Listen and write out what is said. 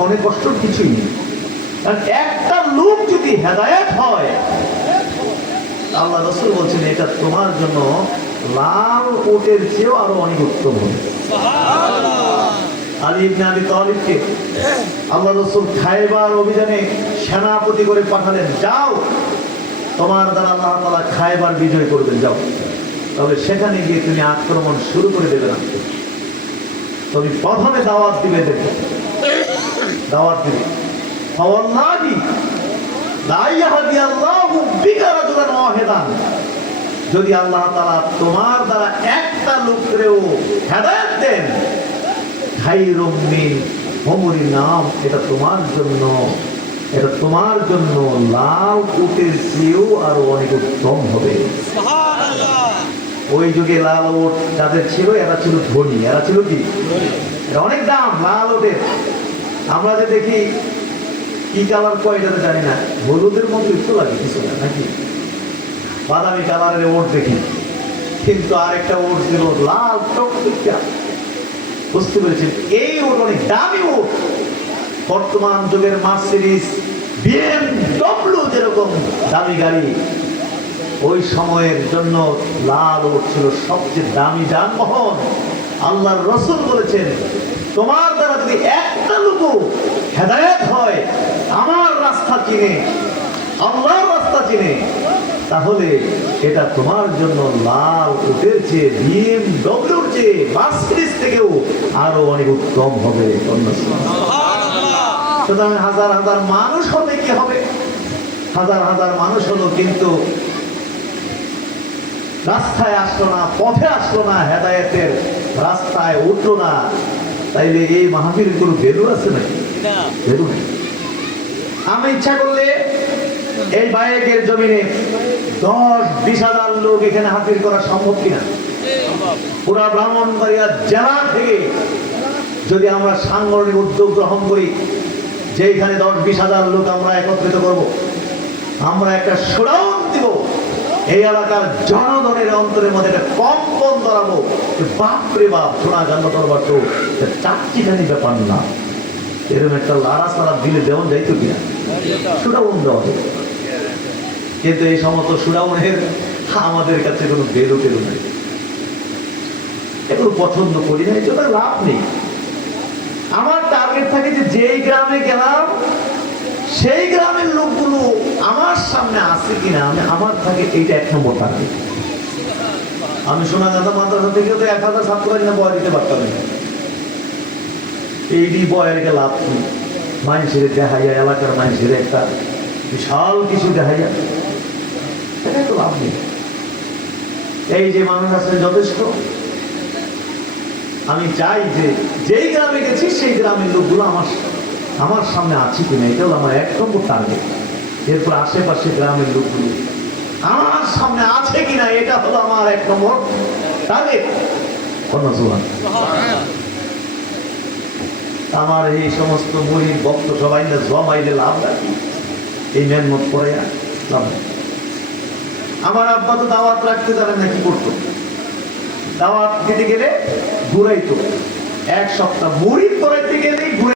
মনে কষ্ট কিছুই নেই। একটা লোক যদি হেদায়েত হয় আল্লাহ রসুল বলছেন, এটা তোমার জন্য লাল ওটের চেয়েও আরও অনেক উত্তম অভিযানে সেনাপতি করে পাঠালেন, যাও, তোমার দ্বারা খাইবার বিজয় করবেন, যাও। তবে সেখানে গিয়ে তুমি আক্রমণ শুরু করে দেবে না তুমি প্রথমে দাওয়াত দিবে দেখো। দাওয়াত দিবে ফাওয়াল্লাহি লা ইয়াহদি আল্লাহু বিকা রাজুলান ওয়াহিদান যদি আল্লাহ তাআলা তোমার দ্বারা একটা লোকরেও হেদায়েত দেন খাইরুম মিন হুমুরি নাম এটা তোমার জন্য এটা তোমার জন্য লাল উটের চেয়েও আরও অনেক উত্তম হবে। ওই যুগে লাল ওট যাদের ছিল এরা ছিল ধনী। এরা ছিল কি? এটা অনেক দাম লাল ওটের আমরা যে দেখি কি কালার কয় এটা তো জানি না। হলুদের মধ্যে একটু লাগে কিছু না নাকি? বাদামি কালারের ওট দেখি। কিন্তু আরেকটা ওট ছিল লাল টকটকা বুঝতে পেরেছেন? এই ওট অনেক দামি ওট। বর্তমান যুগের মার্সিডিস বিএমডব্লিউ যেরকম দামি গাড়ি, ওই সময়ের জন্য লাল ওট ছিল সবচেয়ে দামি যানবাহন। আল্লাহর রসুল বলেছেন, তোমার দ্বারা যদি একটা লোক হেদায়ত হয় আমার রাস্তা চিনে, আল্লাহর রাস্তা চিনে, তাহলে এটা তোমার জন্য লাল উটের চেয়ে বিএম ডব্লিউর চেয়ে মার্সিডিস থেকেও আরও অনেক উত্তম হবে। সুতরাং হাজার হাজার মানুষ হবে কি হবে? হাজার হাজার মানুষ হলো কিন্তু রাস্তায় আসলো না পথে আসলো না হেদায়েতের রাস্তায় উঠল না। তাইলে এই মাহফিল কোনো ভেলু আছে নাকি? নেই। আমি ইচ্ছা করলে এই বায়েকের জমিনে দশ বিশ হাজার লোক এখানে হাজির করা সম্ভব কিনা? পুরা ব্রাহ্মণবাড়িয়া জেলা থেকে যদি আমরা সাংগঠনিক উদ্যোগ গ্রহণ করি যে এখানে দশ বিশ হাজার লোক আমরা একত্রিত করব আমরা একটা সুরাউন দিব। এই এলাকার জনগণের অন্তরের মধ্যে একটা কম্পন ধরাবো। যে বাপ রে বাপ, শোনা গান দরবার তো চারটিখানি ব্যাপার না। এরকম একটা লাড়া সারা দিলে দেওয়ান যাইতো কিনা? সুরাউন দেওয়া যাবে কিন্তু এই সমস্ত সুরাউনের আমাদের কাছে কোনো বেরো টেরো নেই। এগুলো পছন্দ করি না এটা লাভ নেই। আমার টার্গেট থাকে যে যেই গ্রামে গেলাম, সেই গ্রামের লোকগুলো আসে কিনা আমি আমার থাকে এইটা এক নম্বর টার্গেট আমি সোনাগাঁদা মাদ্রাসা থেকে তো এক হাজার ছাত্র না বয় দিতে পারতাম। এইটি বয়েরকে লাভ কি? মানুষের দেখাইয়া, এলাকার মানুষের একটা বিশাল কিছু দেখাইয়া। এটা তো লাভ নেই। এই যে মানুষ আছে যথেষ্ট। আমি চাই যে যেই গ্রামে গেছি, সেই গ্রামের লোকগুলো আমার আমার সামনে আছে কিনা এটা হলো আমার এক নম্বর টার্গেট এরপর আশেপাশে গ্রামের লোকগুলো, আমার সামনে আছে কিনা? এটা হলো আমার এক নম্বর টার্গেট আমার এই সমস্ত মহিল ভক্ত সবাই না জমাইলে লাভ রাখি এই মেহনত করে লাভ আমার আব্বা তো দাওয়াত রাখতে জানেন না কি করতো। দাওয়াত দিতে গেলে ঘুরাইতো। এক সপ্তাহ মুড়ি করাইতে গেলেই ঘুরে